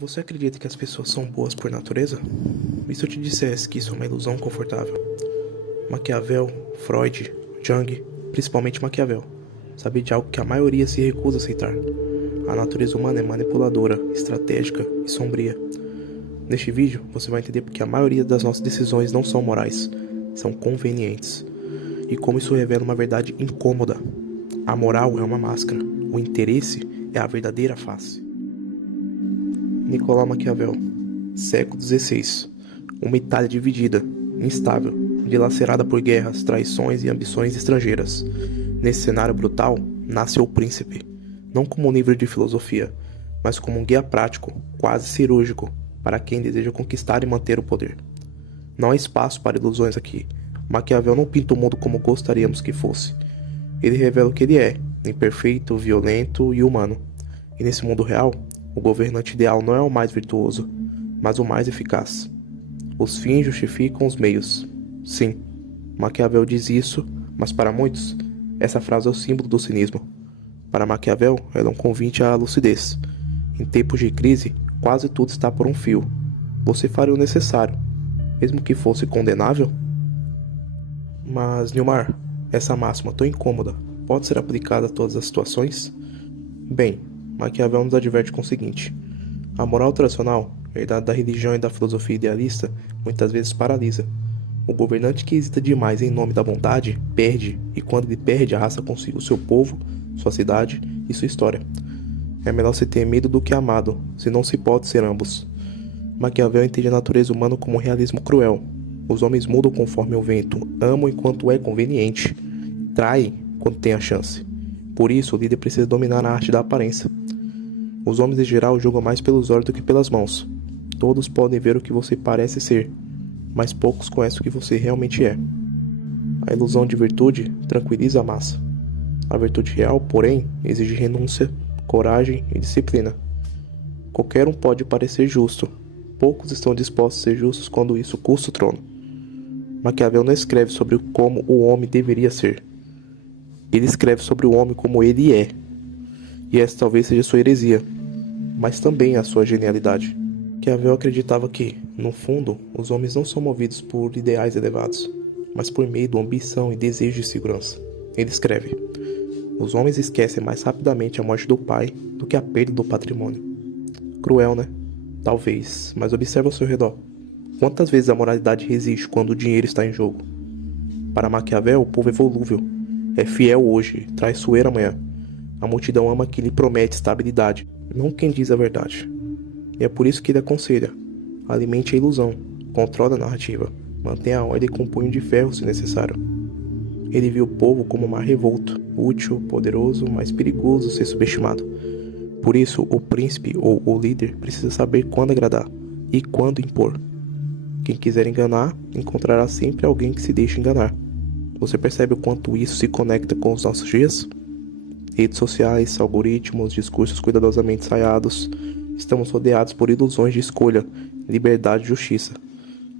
Você acredita que as pessoas são boas por natureza? E se eu te dissesse que isso é uma ilusão confortável? Maquiavel, Freud, Jung, principalmente Maquiavel, sabia de algo que a maioria se recusa a aceitar. A natureza humana é manipuladora, estratégica e sombria. Neste vídeo, você vai entender porque a maioria das nossas decisões não são morais, são convenientes. E como isso revela uma verdade incômoda. A moral é uma máscara, o interesse é a verdadeira face. Nicolau Maquiavel, século XVI. Uma Itália dividida, instável, dilacerada por guerras, traições e ambições estrangeiras. Nesse cenário brutal, nasce o Príncipe, não como um livro de filosofia, mas como um guia prático, quase cirúrgico, para quem deseja conquistar e manter o poder. Não há espaço para ilusões aqui. Maquiavel não pinta o mundo como gostaríamos que fosse. Ele revela o que ele é, imperfeito, violento e humano. E nesse mundo real, o governante ideal não é o mais virtuoso, mas o mais eficaz. Os fins justificam os meios. Sim, Maquiavel diz isso, mas para muitos, essa frase é o símbolo do cinismo. Para Maquiavel, ela é um convite à lucidez. Em tempos de crise, quase tudo está por um fio. Você faria o necessário, mesmo que fosse condenável? Mas, Nilmar, essa máxima tão incômoda pode ser aplicada a todas as situações? Bem, Maquiavel nos adverte com o seguinte: a moral tradicional, herdada da religião e da filosofia idealista, muitas vezes paralisa. O governante que hesita demais em nome da bondade, perde, e quando ele perde, arrasta consigo seu povo, sua cidade e sua história. É melhor ser temido do que amado, se não se pode ser ambos. Maquiavel entende a natureza humana como um realismo cruel. Os homens mudam conforme o vento, amam enquanto é conveniente, traem quando tem a chance. Por isso, o líder precisa dominar a arte da aparência. Os homens em geral julgam mais pelos olhos do que pelas mãos. Todos podem ver o que você parece ser, mas poucos conhecem o que você realmente é. A ilusão de virtude tranquiliza a massa. A virtude real, porém, exige renúncia, coragem e disciplina. Qualquer um pode parecer justo. Poucos estão dispostos a ser justos quando isso custa o trono. Maquiavel não escreve sobre como o homem deveria ser. Ele escreve sobre o homem como ele é. E essa talvez seja sua heresia, mas também a sua genialidade. Maquiavel acreditava que, no fundo, os homens não são movidos por ideais elevados, mas por medo, ambição e desejo de segurança. Ele escreve: os homens esquecem mais rapidamente a morte do pai do que a perda do patrimônio. Cruel, né? Talvez, mas observe ao seu redor. Quantas vezes a moralidade resiste quando o dinheiro está em jogo? Para Maquiavel, o povo é volúvel. É fiel hoje, traiçoeiro amanhã. A multidão ama quem lhe promete estabilidade, não quem diz a verdade. E é por isso que ele aconselha: alimente a ilusão, controle a narrativa, mantenha a ordem com um punho de ferro se necessário. Ele viu o povo como um mar revolto, útil, poderoso, mas perigoso ser subestimado. Por isso, o príncipe ou o líder precisa saber quando agradar e quando impor. Quem quiser enganar, encontrará sempre alguém que se deixe enganar. Você percebe o quanto isso se conecta com os nossos dias? Redes sociais, algoritmos, discursos cuidadosamente ensaiados. Estamos rodeados por ilusões de escolha, liberdade e justiça.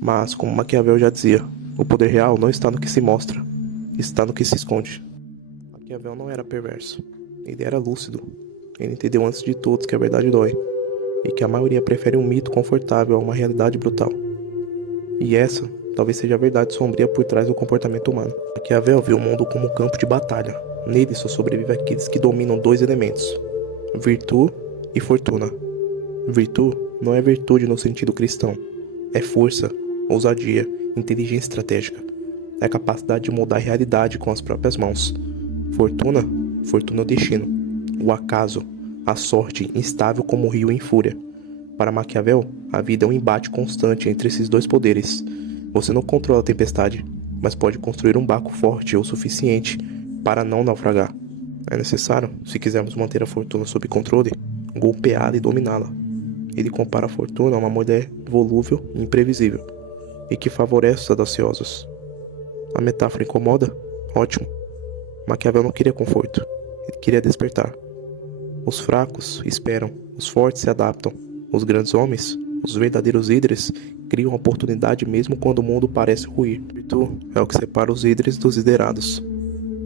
Mas, como Maquiavel já dizia, o poder real não está no que se mostra, está no que se esconde. Maquiavel não era perverso, ele era lúcido. Ele entendeu antes de todos que a verdade dói, e que a maioria prefere um mito confortável a uma realidade brutal. E essa talvez seja a verdade sombria por trás do comportamento humano. Maquiavel viu o mundo como um campo de batalha. Nele só sobrevivem aqueles que dominam dois elementos: virtude e fortuna. Virtude não é virtude no sentido cristão. É força, ousadia, inteligência estratégica. É a capacidade de mudar a realidade com as próprias mãos. Fortuna é o destino, o acaso, a sorte instável como o rio em fúria. Para Maquiavel, a vida é um embate constante entre esses dois poderes. Você não controla a tempestade, mas pode construir um barco forte o suficiente para não naufragar. É necessário, se quisermos manter a fortuna sob controle, golpeá-la e dominá-la. Ele compara a fortuna a uma mulher volúvel e imprevisível, e que favorece os audaciosos. A metáfora incomoda? Ótimo. Maquiavel não queria conforto, ele queria despertar. Os fracos esperam, os fortes se adaptam. Os grandes homens, os verdadeiros líderes, criam oportunidade mesmo quando o mundo parece ruir. Virtude é o que separa os líderes dos liderados.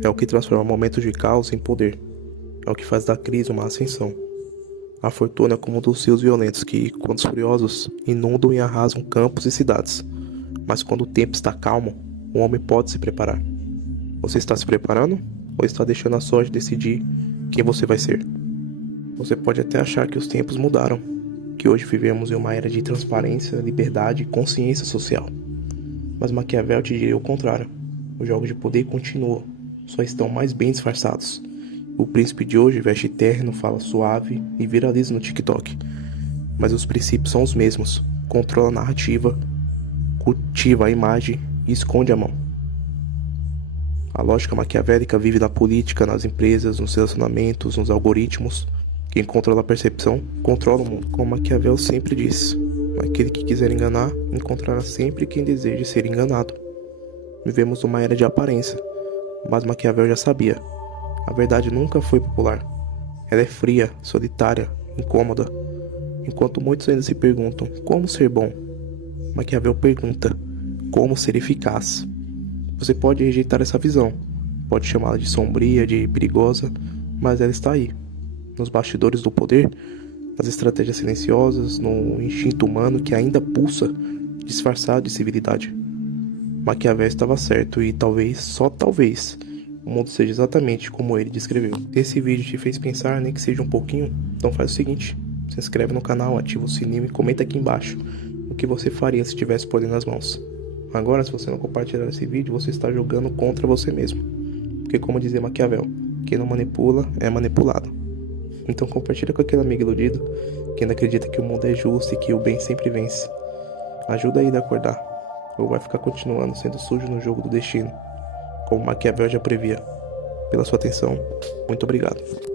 É o que transforma momentos de caos em poder. É o que faz da crise uma ascensão. A fortuna é como um dos rios violentos que, quando furiosos, inundam e arrasam campos e cidades. Mas quando o tempo está calmo, o homem pode se preparar. Você está se preparando? Ou está deixando a sorte decidir quem você vai ser? Você pode até achar que os tempos mudaram, que hoje vivemos em uma era de transparência, liberdade e consciência social. Mas Maquiavel te diria o contrário. Os jogos de poder continuam, só estão mais bem disfarçados. O príncipe de hoje veste terno, fala suave e viraliza no TikTok. Mas os princípios são os mesmos. Controla a narrativa, cultiva a imagem e esconde a mão. A lógica maquiavélica vive na política, nas empresas, nos relacionamentos, nos algoritmos. Quem controla a percepção, controla o mundo. Como Maquiavel sempre disse, aquele que quiser enganar, encontrará sempre quem deseje ser enganado. Vivemos numa era de aparência, mas Maquiavel já sabia. A verdade nunca foi popular. Ela é fria, solitária, incômoda. Enquanto muitos ainda se perguntam como ser bom, Maquiavel pergunta como ser eficaz. Você pode rejeitar essa visão, pode chamá-la de sombria, de perigosa, mas ela está aí, nos bastidores do poder, nas estratégias silenciosas, no instinto humano que ainda pulsa, disfarçado de civilidade. Maquiavel estava certo e talvez, só talvez, o mundo seja exatamente como ele descreveu. Se esse vídeo te fez pensar, nem que seja um pouquinho, então faz o seguinte, se inscreve no canal, ativa o sininho e comenta aqui embaixo o que você faria se tivesse poder nas mãos. Agora, se você não compartilhar esse vídeo, você está jogando contra você mesmo. Porque como dizia Maquiavel, quem não manipula é manipulado. Então compartilha com aquele amigo iludido que ainda acredita que o mundo é justo e que o bem sempre vence. Ajuda ele a acordar, ou vai ficar continuando sendo sujo no jogo do destino, como Maquiavel já previa. Pela sua atenção, muito obrigado.